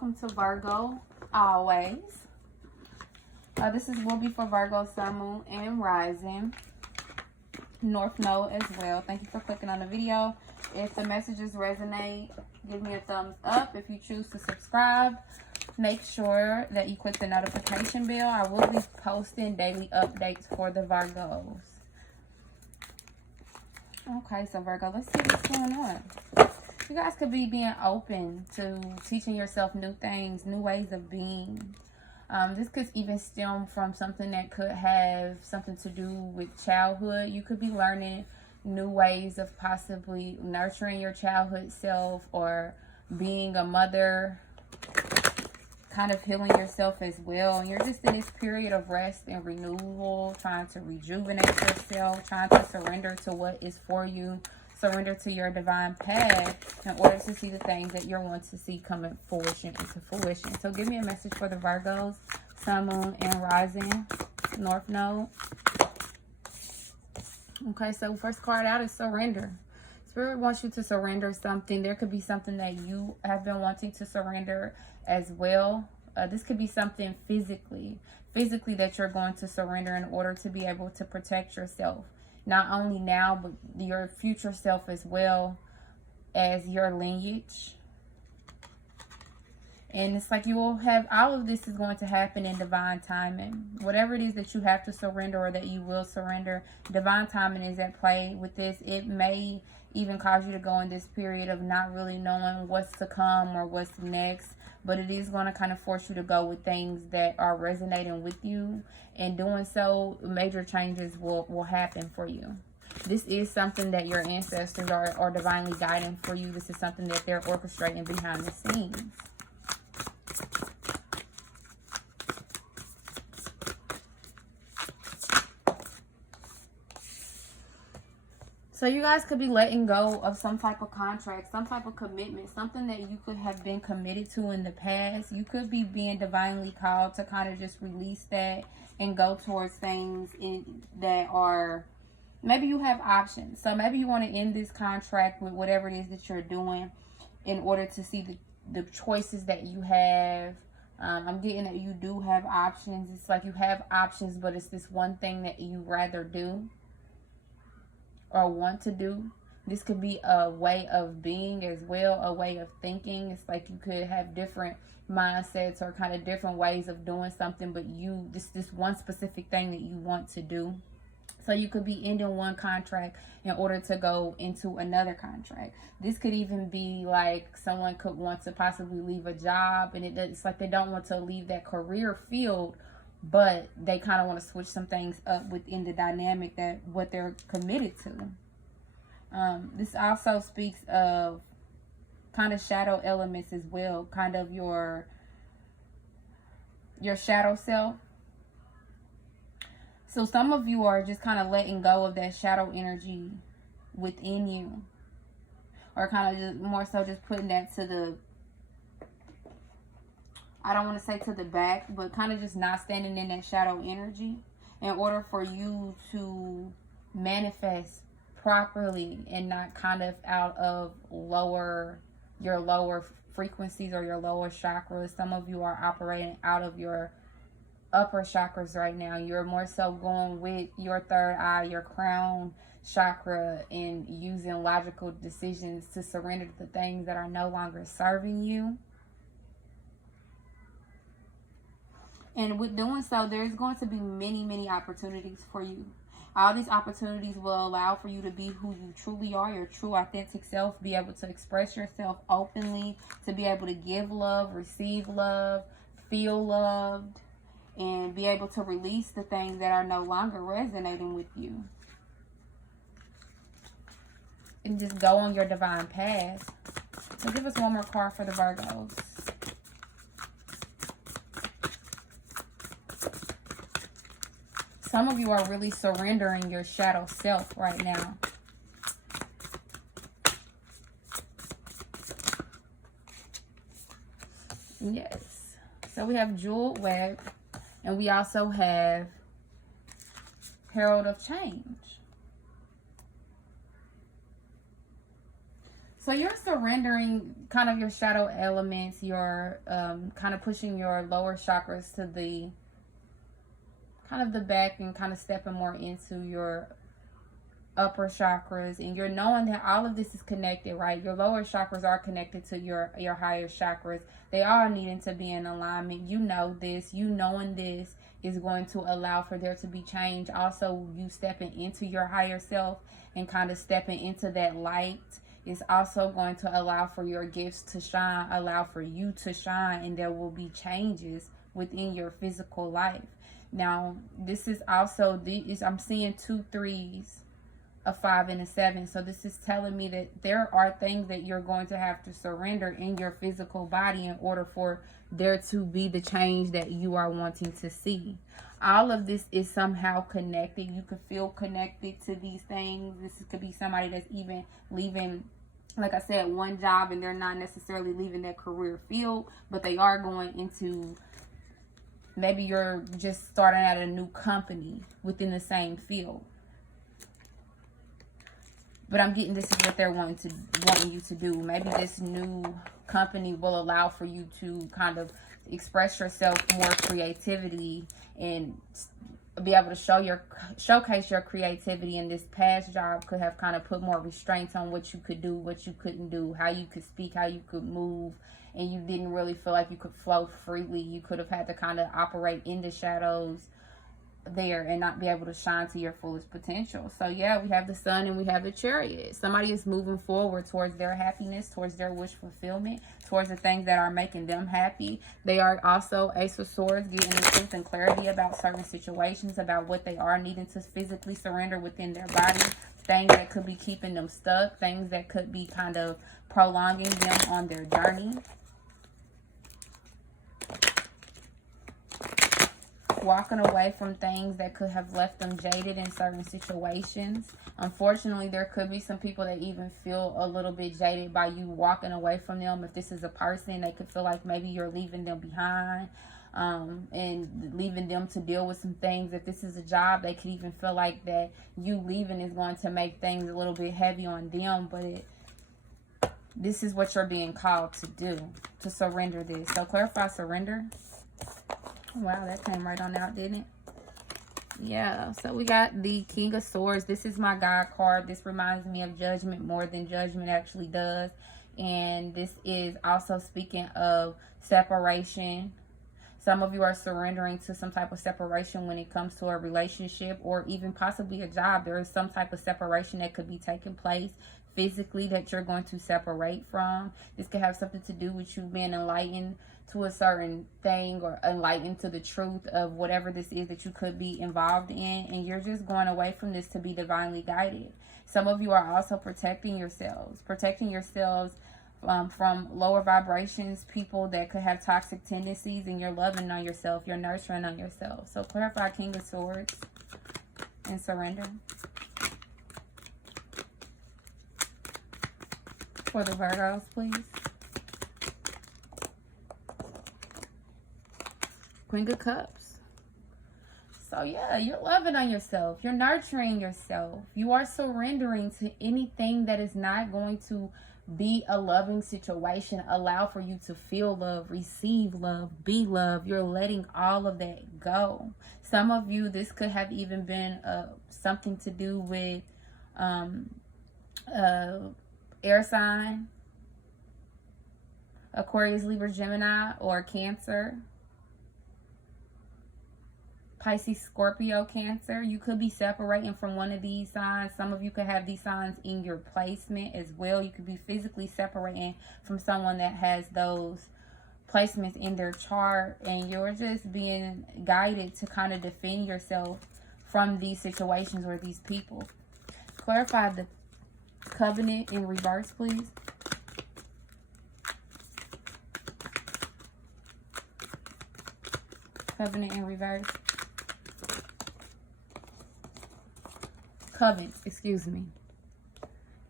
welcome to Virgo always. This will be for Virgo, Sun, Moon, and Rising. North Node as well. Thank you for clicking on the video. If the messages resonate, give me a thumbs up. If you choose to subscribe, make sure that you click the notification bell. I will be posting daily updates for the Virgos. Okay, so Virgo, let's see what's going on. You guys could be being open to teaching yourself new things, new ways of being. This could even stem from something that could have something to do with childhood. You could be learning new ways of possibly nurturing your childhood self or being a mother, kind of healing yourself as well. And you're just in this period of rest and renewal, trying to rejuvenate yourself, trying to surrender to what is for you, surrender to your divine path in order to see the things that you're wanting to see coming fruition into fruition. So give me a message for the Virgos, Sun, Moon, and Rising, North Node. Okay, so first card out is surrender. Spirit wants you to surrender something. There could be something that you have been wanting to surrender as well. This could be something physically that you're going to surrender in order to be able to protect yourself. Not only now, but your future self as well as your lineage. And it's like you will have, all of this is going to happen in divine timing. Whatever it is that you have to surrender or that you will surrender, divine timing is at play with this. It may even cause you to go in this period of not really knowing what's to come or what's next. But it is going to kind of force you to go with things that are resonating with you. And doing so, major changes will happen for you. This is something that your ancestors are divinely guiding for you. This is something that they're orchestrating behind the scenes. So you guys could be letting go of some type of contract, some type of commitment, something that you could have been committed to in the past. You could be being divinely called to kind of just release that and go towards things that are, maybe you have options. So maybe you want to end this contract with whatever it is that you're doing in order to see the choices that you have. I'm getting that you do have options. It's like you have options, but it's this one thing that you rather do or want to do. This could be a way of being as well, a way of thinking. It's like you could have different mindsets or kind of different ways of doing something, but this one specific thing that you want to do. So you could be ending one contract in order to go into another contract. This could even be like someone could want to possibly leave a job, and it's like they don't want to leave that career field, but they kind of want to switch some things up within the dynamic that what they're committed to. This also speaks of kind of shadow elements as well, kind of your shadow self. So some of you are just kind of letting go of that shadow energy within you, or kind of just more so just putting that to the, I don't want to say to the back, but kind of just not standing in that shadow energy in order for you to manifest properly and not kind of out of your lower frequencies or your lower chakras. Some of you are operating out of your upper chakras right now. You're more so going with your third eye, your crown chakra, and using logical decisions to surrender to the things that are no longer serving you. And with doing so, there's going to be many opportunities for you. All these opportunities will allow for you to be who you truly are, your true authentic self, be able to express yourself openly, to be able to give love, receive love, feel loved, and be able to release the things that are no longer resonating with you. And just go on your divine path. So give us one more card for the Virgos. Some of you are really surrendering your shadow self right now. Yes. So we have Jeweled Web, and we also have Herald of Change. So you're surrendering kind of your shadow elements. You're kind of pushing your lower chakras to the kind of the back and kind of stepping more into your upper chakras, and you're knowing that all of this is connected, right? Your lower chakras are connected to your higher chakras. They are needing to be in alignment. You know this. You knowing this is going to allow for there to be change. Also, you stepping into your higher self and kind of stepping into that light is also going to allow for your gifts to shine, allow for you to shine, and there will be changes within your physical life. Now, this is also, I'm seeing 2 3s, a 5 and a 7. So this is telling me that there are things that you're going to have to surrender in your physical body in order for there to be the change that you are wanting to see. All of this is somehow connected. You could feel connected to these things. This could be somebody that's even leaving, like I said, one job, and they're not necessarily leaving their career field, but they are going into, maybe you're just starting at a new company within the same field. But I'm getting this is what they're wanting you to do. Maybe this new company will allow for you to kind of express yourself more creativity and be able to showcase your creativity. And this past job could have kind of put more restraints on what you could do, what you couldn't do, how you could speak, how you could move, and you didn't really feel like you could flow freely. You could have had to kind of operate in the shadows there and not be able to shine to your fullest potential. So yeah, we have the Sun and we have the Chariot. Somebody is moving forward towards their happiness, towards their wish fulfillment, towards the things that are making them happy. They are also Ace of Swords, getting the truth and clarity about certain situations, about what they are needing to physically surrender within their body, things that could be keeping them stuck, things that could be kind of prolonging them on their journey. Walking away from things that could have left them jaded in certain situations. Unfortunately, there could be some people that even feel a little bit jaded by you walking away from them. If this is a person, they could feel like maybe you're leaving them behind and leaving them to deal with some things. If this is a job, they could even feel like that you leaving is going to make things a little bit heavy on them. But this is what you're being called to do, to surrender this. So clarify surrender. Wow, that came right on out, didn't it? Yeah, so we got the King of Swords. This is my God card. This reminds me of judgment more than judgment actually does. And this is also speaking of separation. Some of you are surrendering to some type of separation when it comes to a relationship or even possibly a job. There is some type of separation that could be taking place physically that you're going to separate from. This could have something to do with you being enlightened to a certain thing or enlightened to the truth of whatever this is that you could be involved in, and you're just going away from this to be divinely guided. Some of you are also protecting yourselves from lower vibrations, people that could have toxic tendencies, and you're loving on yourself, you're nurturing on yourself. So clarify King of Swords and surrender for the Virgos, please. Queen of Cups. So yeah, you're loving on yourself. You're nurturing yourself. You are surrendering to anything that is not going to be a loving situation. Allow for you to feel love, receive love, be loved. You're letting all of that go. Some of you, this could have even been something to do with air sign, Aquarius, Libra, Gemini, or Cancer. Pisces, Scorpio, Cancer. You could be separating from one of these signs. Some of you could have these signs in your placement as well. You could be physically separating from someone that has those placements in their chart, and you're just being guided to kind of defend yourself from these situations or these people. Clarify the Covenant in reverse, please. Covenant in reverse. Covenant, excuse me.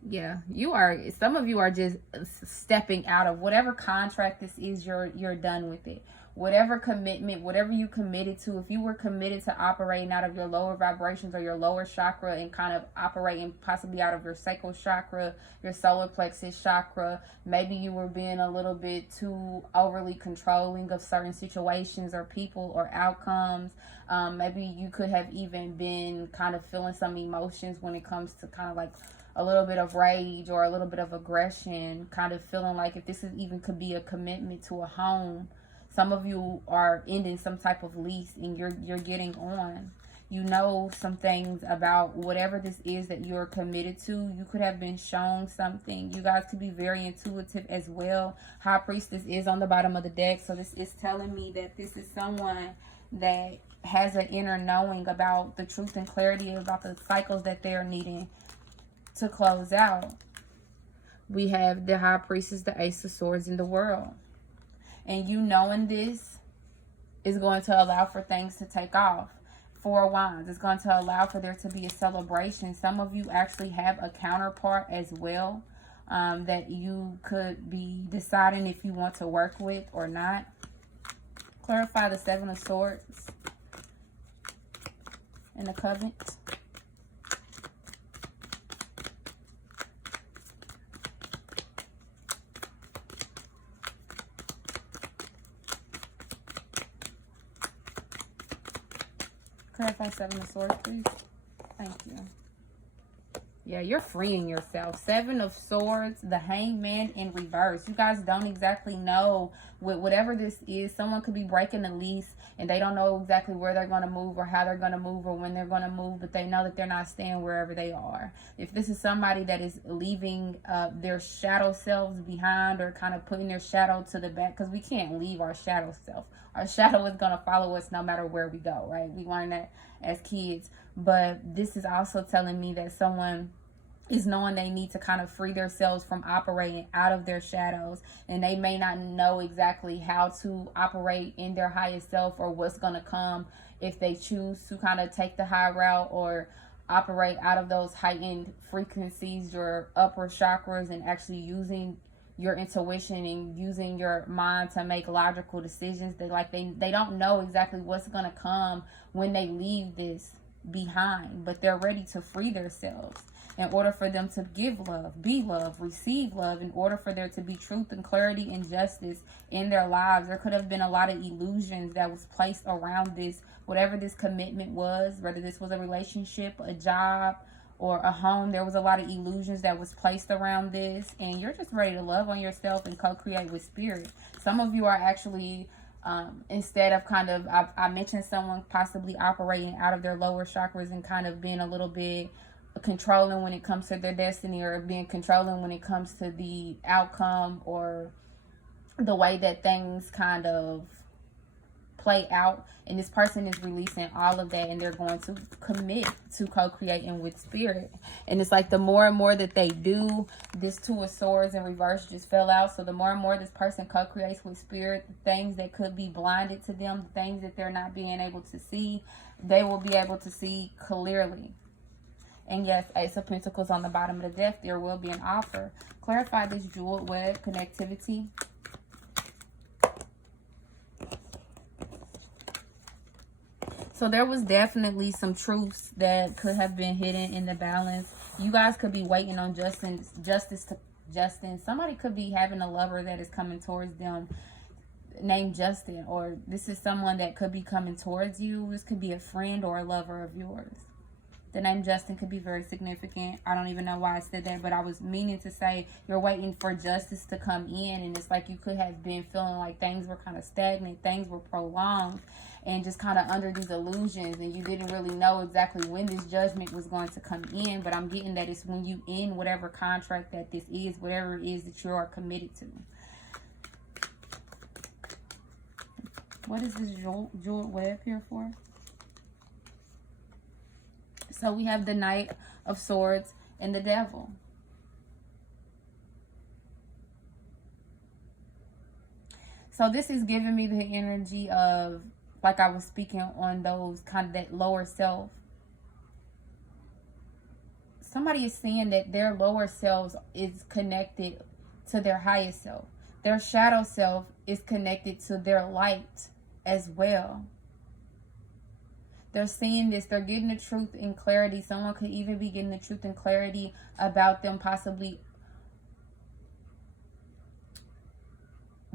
Yeah, you are, some of you are just stepping out of whatever contract this is, you're done with it. whatever commitment, whatever you committed to, if you were committed to operating out of your lower vibrations or your lower chakra and kind of operating possibly out of your sacral chakra, your solar plexus chakra, maybe you were being a little bit too overly controlling of certain situations or people or outcomes. Maybe you could have even been kind of feeling some emotions when it comes to kind of like a little bit of rage or a little bit of aggression, kind of feeling like if this is even could be a commitment to a home. Some of you are ending some type of lease and you're getting on. You know some things about whatever this is that you're committed to. You could have been shown something. You guys could be very intuitive as well. High Priestess is on the bottom of the deck. So this is telling me that this is someone that has an inner knowing about the truth and clarity about the cycles that they're needing to close out. We have the High Priestess, the Ace of Swords in the World. And you knowing this is going to allow for things to take off. Four of Wands. It's going to allow for there to be a celebration. Some of you actually have a counterpart as well that you could be deciding if you want to work with or not. Clarify the Seven of Swords and the Covenant. Clarify Seven of Swords, please. Thank you. Yeah, you're freeing yourself. Seven of Swords, the Hangman in reverse. You guys don't exactly know whatever this is. Someone could be breaking the lease and they don't know exactly where they're going to move or how they're going to move or when they're going to move, but they know that they're not staying wherever they are. If this is somebody that is leaving their shadow selves behind or kind of putting their shadow to the back, because we can't leave our shadow self. Our shadow is going to follow us no matter where we go, right? We learned that as kids. But this is also telling me that someone is knowing they need to kind of free themselves from operating out of their shadows. And they may not know exactly how to operate in their highest self or what's going to come if they choose to kind of take the high route or operate out of those heightened frequencies, your upper chakras, and actually using your intuition and using your mind to make logical decisions. They don't know exactly what's going to come when they leave this behind, but they're ready to free themselves in order for them to give love, be love, receive love, in order for there to be truth and clarity and justice in their lives. There could have been a lot of illusions that was placed around this, whatever this commitment was, whether this was a relationship, a job, or a home. There was a lot of illusions that was placed around this, and you're just ready to love on yourself and co-create with spirit. Some of you are actually instead of kind of, I mentioned someone possibly operating out of their lower chakras and kind of being a little bit controlling when it comes to their destiny, or being controlling when it comes to the outcome or the way that things kind of play out. And this person is releasing all of that, and they're going to commit to co-creating with spirit. And it's like the more and more that they do, this Two of Swords in reverse just fell out. So the more and more this person co-creates with spirit, the things that could be blinded to them, the things that they're not being able to see, they will be able to see clearly. And yes, Ace of Pentacles on the bottom of the deck, there will be an offer. Clarify this jeweled web connectivity. So there was definitely some truths that could have been hidden in the balance. You guys could be waiting on justice. Somebody could be having a lover that is coming towards them named Justin, or this is someone that could be coming towards you. This could be a friend or a lover of yours. The name Justin could be very significant. I don't even know why I said that, but I was meaning to say you're waiting for justice to come in, and it's like you could have been feeling like things were kind of stagnant, things were prolonged, and just kind of under these illusions, and you didn't really know exactly when this judgment was going to come in. But I'm getting that it's when you end whatever contract that this is, whatever it is that you are committed to. What is this jeweled web here for? So we have the Knight of Swords and the Devil. So this is giving me the energy of, like I was speaking on those kind of that lower self. Somebody is saying that their lower selves is connected to their highest self. their shadow self is connected to their light as well. They're seeing this. They're getting the truth and clarity. Someone could even be getting the truth and clarity about them possibly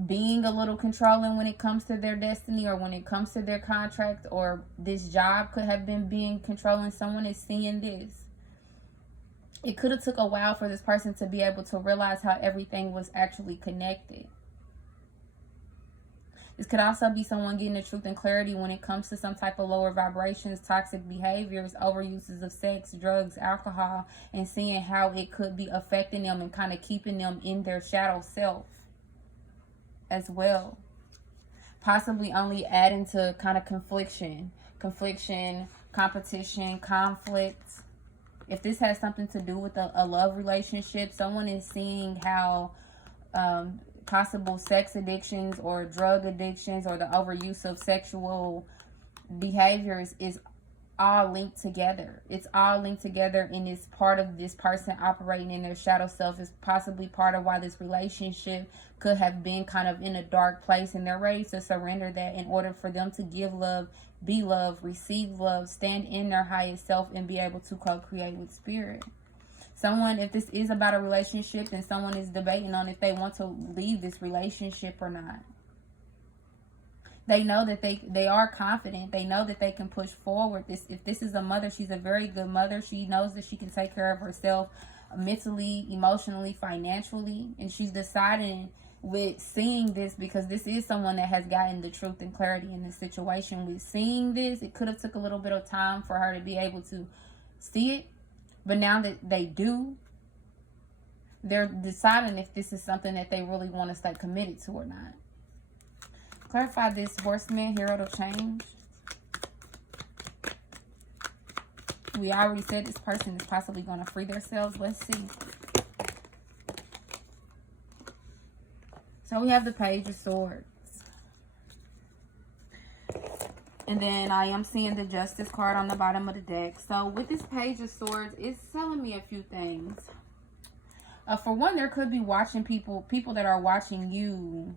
being a little controlling when it comes to their destiny, or when it comes to their contract, or this job could have been being controlling. Someone is seeing this. It could have took a while for this person to be able to realize how everything was actually connected. This could also be someone getting the truth and clarity when it comes to some type of lower vibrations, toxic behaviors, overuses of sex, drugs, alcohol, and seeing how it could be affecting them and kind of keeping them in their shadow self as well. Possibly only adding to kind of confliction, competition, conflict. If this has something to do with a love relationship, someone is seeing how possible sex addictions or drug addictions or the overuse of sexual behaviors is all linked together. It's all linked together, and it's part of this person operating in their shadow self. Is possibly part of why this relationship could have been kind of in a dark place, and they're ready to surrender that in order for them to give love, be loved, receive love, stand in their highest self, and be able to co-create with spirit. Someone, if this is about a relationship, then someone is debating on if they want to leave this relationship or not. They know that they are confident. They know that they can push forward. If this is a mother, she's a very good mother. She knows that she can take care of herself mentally, emotionally, financially. And she's deciding with seeing this, because this is someone that has gotten the truth and clarity in this situation. With seeing this, it could have took a little bit of time for her to be able to see it. But now that they do, they're deciding if this is something that they really want to stay committed to or not. Clarify this horseman, hero of change. We already said this person is possibly going to free themselves. Let's see. So we have the Page of Swords. And then I am seeing the Justice card on the bottom of the deck. So with this Page of Swords, it's telling me a few things. For one, there could be watching people that are watching you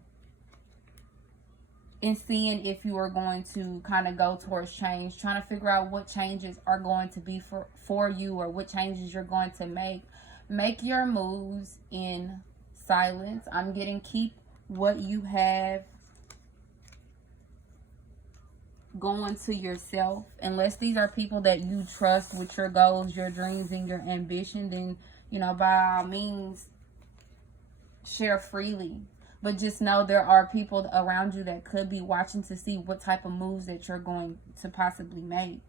and seeing if you are going to kind of go towards change, trying to figure out what changes are going to be for you, or what changes you're going to make. Make your moves in silence. I'm getting keep what you have going to yourself. Unless these are people that you trust with your goals, your dreams, and your ambition, then, you know, by all means, share freely. But just know there are people around you that could be watching to see what type of moves that you're going to possibly make.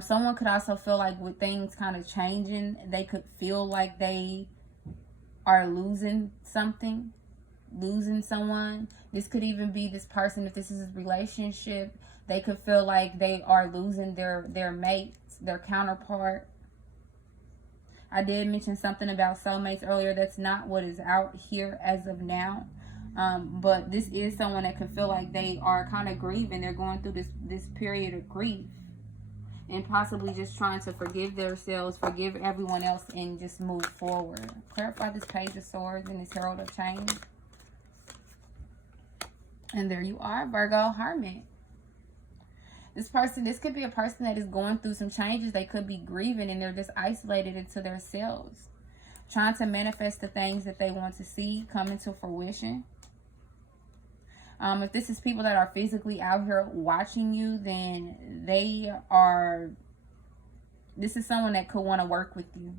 Someone could also feel like with things kind of changing, they could feel like they are losing something, losing someone. This could even be this person, if this is a relationship, they could feel like they are losing their mates, their counterpart. I did mention something about soulmates earlier. That's not what is out here as of now. But this is someone that can feel like they are kind of grieving. They're going through this period of grief. And possibly just trying to forgive themselves, forgive everyone else, and just move forward. Clarify this Page of Swords and this Herald of Change. And there you are, Virgo, Hermit. This could be a person that is going through some changes. They could be grieving, and they're just isolated into themselves, trying to manifest the things that they want to see come into fruition. If this is people that are physically out here watching you, then this is someone that could want to work with you.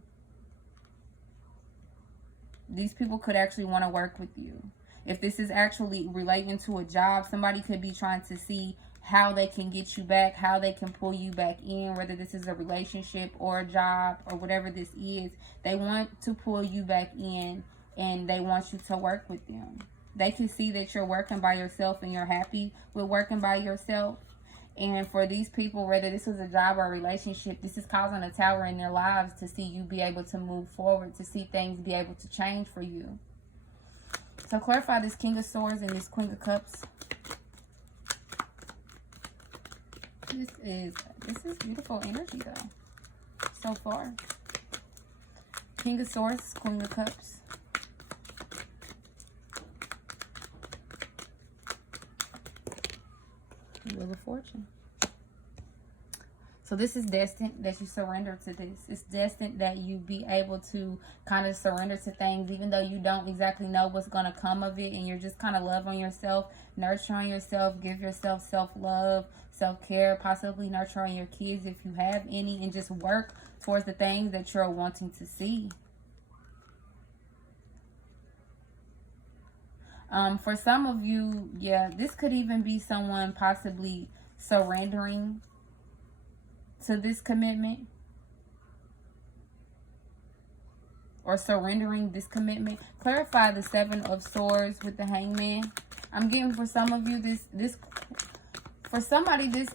These people could actually want to work with you. If this is actually relating to a job, somebody could be trying to see how they can get you back, how they can pull you back in, whether this is a relationship or a job or whatever this is. They want to pull you back in, and they want you to work with them. They can see that you're working by yourself and you're happy with working by yourself. And for these people, whether this is a job or a relationship, this is causing a tower in their lives to see you be able to move forward, to see things be able to change for you. So clarify this King of Swords and this Queen of Cups. This is beautiful energy though, so far. King of Swords, Queen of Cups. Wheel of Fortune. So this is destined that you surrender to this. It's destined that you be able to kind of surrender to things, even though you don't exactly know what's going to come of it. And you're just kind of love on yourself, nurturing yourself, give yourself self-love, self-care, possibly nurturing your kids if you have any, and just work towards the things that you're wanting to see. For some of you, yeah, this could even be someone possibly surrendering to this commitment, or surrendering this commitment. Clarify the Seven of Swords with the Hangman. I'm getting for some of you this for somebody, this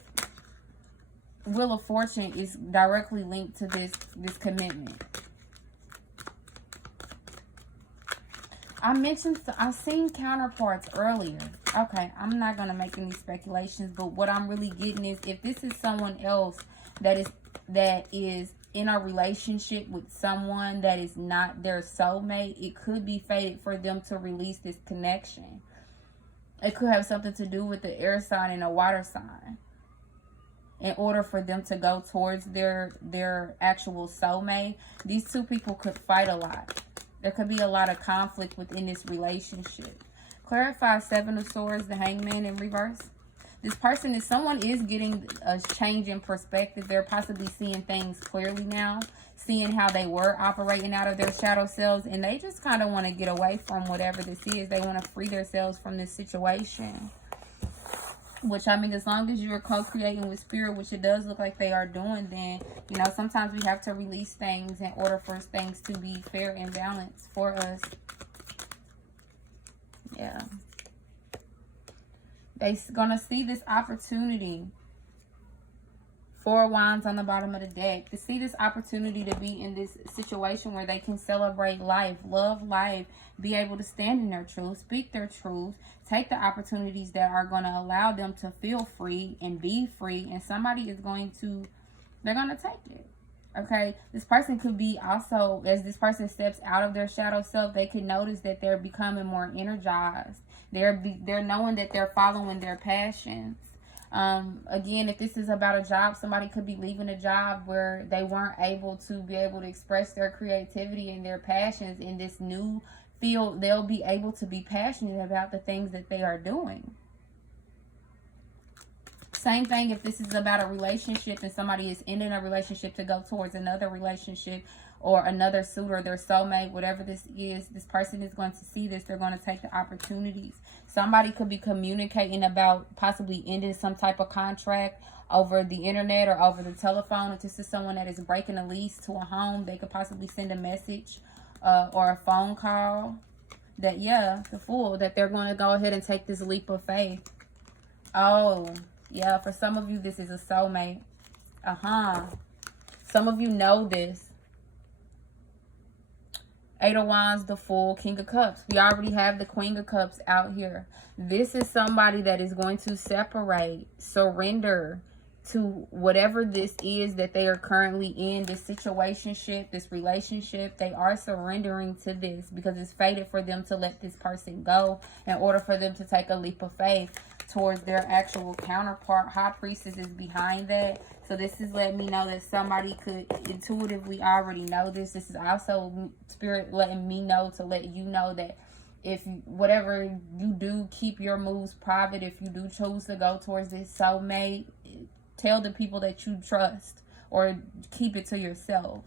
Wheel of Fortune is directly linked to this commitment. I've seen counterparts earlier. Okay, I'm not going to make any speculations, but what I'm really getting is if this is someone else that is in a relationship with someone that is not their soulmate, it could be fated for them to release this connection. It could have something to do with the air sign and a water sign, in order for them to go towards their actual soulmate. These two people could fight a lot. There could be a lot of conflict within this relationship. Clarify Seven of Swords, the Hangman in reverse. This person someone is getting a change in perspective. They're possibly seeing things clearly now, seeing how they were operating out of their shadow selves, and they just kind of want to get away from whatever this is. They want to free themselves from this situation. Which, I mean, as long as you're co-creating with spirit, which it does look like they are doing, then, you know, sometimes we have to release things in order for things to be fair and balanced for us. Yeah. They're going to see this opportunity. Four of Wands on the bottom of the deck. To see this opportunity to be in this situation where they can celebrate life, love life, be able to stand in their truth, speak their truth, take the opportunities that are going to allow them to feel free and be free. And somebody is going to, they're going to take it. Okay, this person could be also, as this person steps out of their shadow self, they could notice that they're becoming more energized. They're knowing that they're following their passions. Again, if this is about a job, somebody could be leaving a job where they weren't able to be able to express their creativity and their passions in this new field. They'll be able to be passionate about the things that they are doing. Same thing if this is about a relationship and somebody is ending a relationship to go towards another relationship or another suitor, their soulmate, whatever this is, this person is going to see this. They're going to take the opportunities. Somebody could be communicating about possibly ending some type of contract over the internet or over the telephone. If this is someone that is breaking a lease to a home, they could possibly send a message or a phone call that, yeah, the Fool, that they're going to go ahead and take this leap of faith. Oh, yeah, for some of you, this is a soulmate. Some of you know this. Eight of Wands, the Fool, King of Cups. We already have the Queen of Cups out here. This is somebody that is going to separate, surrender to whatever this is that they are currently in, this situationship, this relationship. They are surrendering to this because it's fated for them to let this person go in order for them to take a leap of faith towards their actual counterpart. High Priestess is behind that. So this is letting me know that somebody could intuitively already know this. This is also Spirit letting me know to let you know that if whatever you do, keep your moves private. If you do choose to go towards this soulmate, tell the people that you trust or keep it to yourself.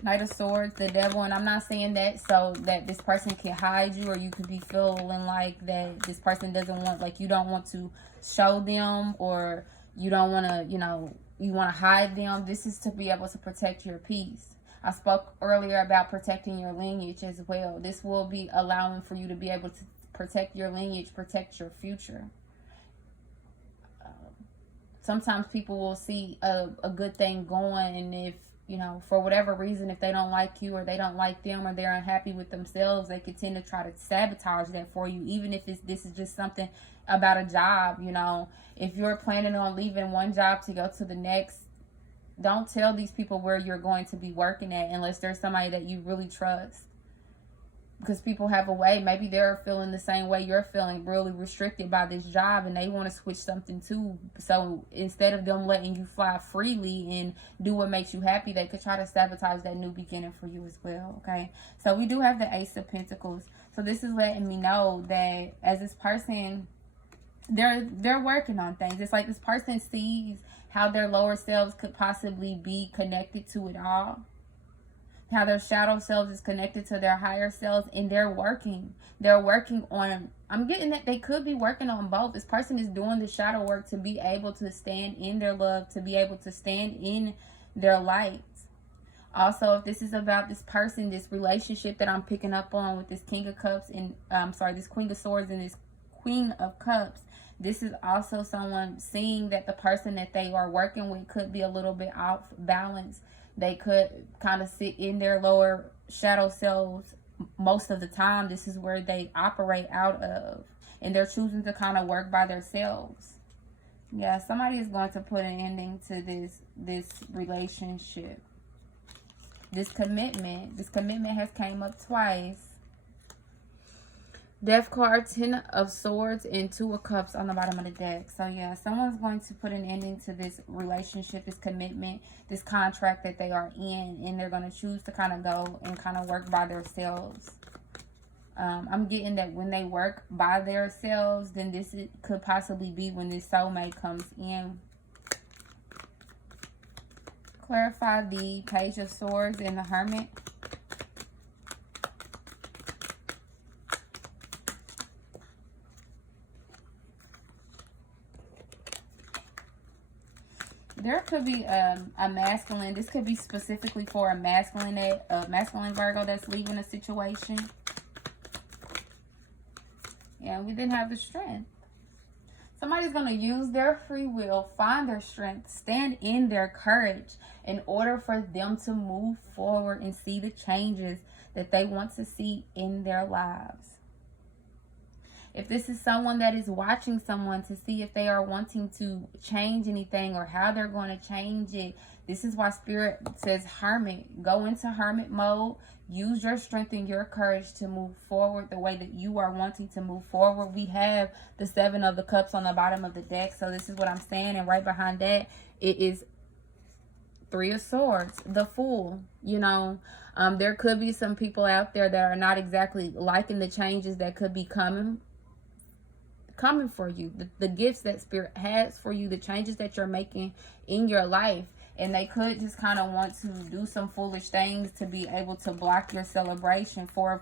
Knight of Swords, the Devil, and I'm not saying that so that this person can hide you or you could be feeling like that this person doesn't want, like you don't want to show them or you don't want to, you know, you want to hide them. This is to be able to protect your peace. I spoke earlier about protecting your lineage as well. This will be allowing for you to be able to protect your lineage, protect your future. Sometimes people will see a good thing going, and if, you know, for whatever reason, if they don't like you or they don't like them or they're unhappy with themselves, they could tend to try to sabotage that for you, even if this is just something about a job. You know, if you're planning on leaving one job to go to the next, don't tell these people where you're going to be working at unless there's somebody that you really trust. because people have a way, maybe they're feeling the same way you're feeling, really restricted by this job, and they want to switch something too. So instead of them letting you fly freely and do what makes you happy, they could try to sabotage that new beginning for you as well. Okay, so we do have the Ace of Pentacles. So this is letting me know that as this person, they're working on things. It's like this person sees how their lower selves could possibly be connected to it all, how their shadow selves is connected to their higher selves, and they're working on, I'm getting that they could be working on both. This person is doing the shadow work to be able to stand in their love, to be able to stand in their light. Also, if this is about this person, this relationship that I'm picking up on with this King of Cups and this Queen of Swords and this Queen of Cups, this is also someone seeing that the person that they are working with could be a little bit off balance. They could kind of sit in their lower shadow selves most of the time. This is where they operate out of. And they're choosing to kind of work by themselves. Yeah, somebody is going to put an ending to this relationship. This commitment has came up twice. Death card, 10 of Swords, and 2 of Cups on the bottom of the deck. So yeah, someone's going to put an ending to this relationship, this commitment, this contract that they are in, and they're going to choose to kind of go and kind of work by themselves. I'm getting that when they work by themselves, then could possibly be when this soulmate comes in. Clarify the Page of Swords and the Hermit. There could be a masculine. This could be specifically for a masculine Virgo that's leaving a situation. Yeah, we didn't have the strength. Somebody's going to use their free will, find their strength, stand in their courage in order for them to move forward and see the changes that they want to see in their lives. If this is someone that is watching someone to see if they are wanting to change anything or how they're going to change it, this is why Spirit says Hermit. Go into Hermit mode. Use your strength and your courage to move forward the way that you are wanting to move forward. We have the 7 of the Cups on the bottom of the deck. So this is what I'm saying. And right behind that, it is 3 of Swords, the Fool. You know, there could be some people out there that are not exactly liking the changes that could be coming for you, the gifts that Spirit has for you, the changes that you're making in your life. And they could just kind of want to do some foolish things to be able to block your celebration. 4 of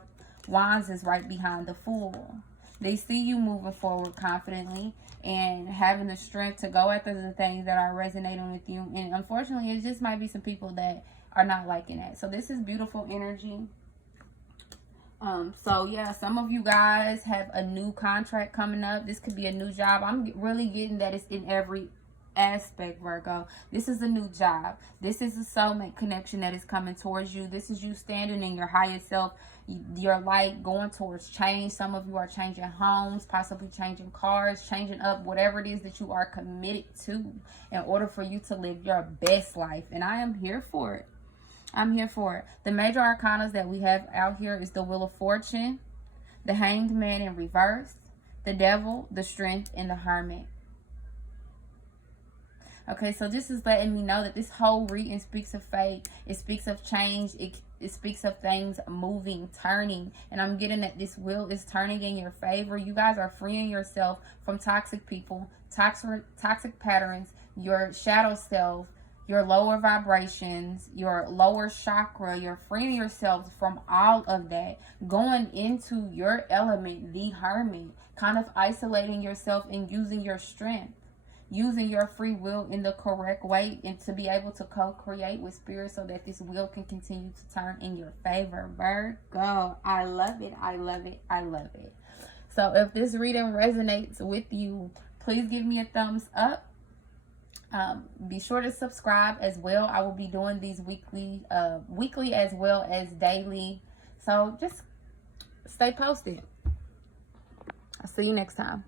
Wands is right behind the Fool. They see you moving forward confidently and having the strength to go after the things that are resonating with you. And unfortunately, it just might be some people that are not liking that. So this is beautiful energy. So yeah, some of you guys have a new contract coming up. This could be a new job. I'm really getting that it's in every aspect, Virgo. This is a new job. This is a soulmate connection that is coming towards you. This is you standing in your highest self, your light, going towards change. Some of you are changing homes, possibly changing cars, changing up whatever it is that you are committed to in order for you to live your best life. And I am here for it. I'm here for it. The major arcanas that we have out here is the Wheel of Fortune, the Hanged Man in reverse, the Devil, the Strength, and the Hermit. Okay, so this is letting me know that this whole reading speaks of fate. It speaks of change. It speaks of things moving, turning. And I'm getting that this wheel is turning in your favor. You guys are freeing yourself from toxic people, toxic patterns, your shadow self, your lower vibrations, your lower chakra. You're freeing yourself from all of that, going into your element, the Hermit, kind of isolating yourself and using your strength, using your free will in the correct way, and to be able to co-create with Spirit so that this wheel can continue to turn in your favor. Virgo, I love it. I love it. I love it. So if this reading resonates with you, please give me a thumbs up. Be sure to subscribe as well. I will be doing these weekly as well as daily. So just stay posted. I'll see you next time.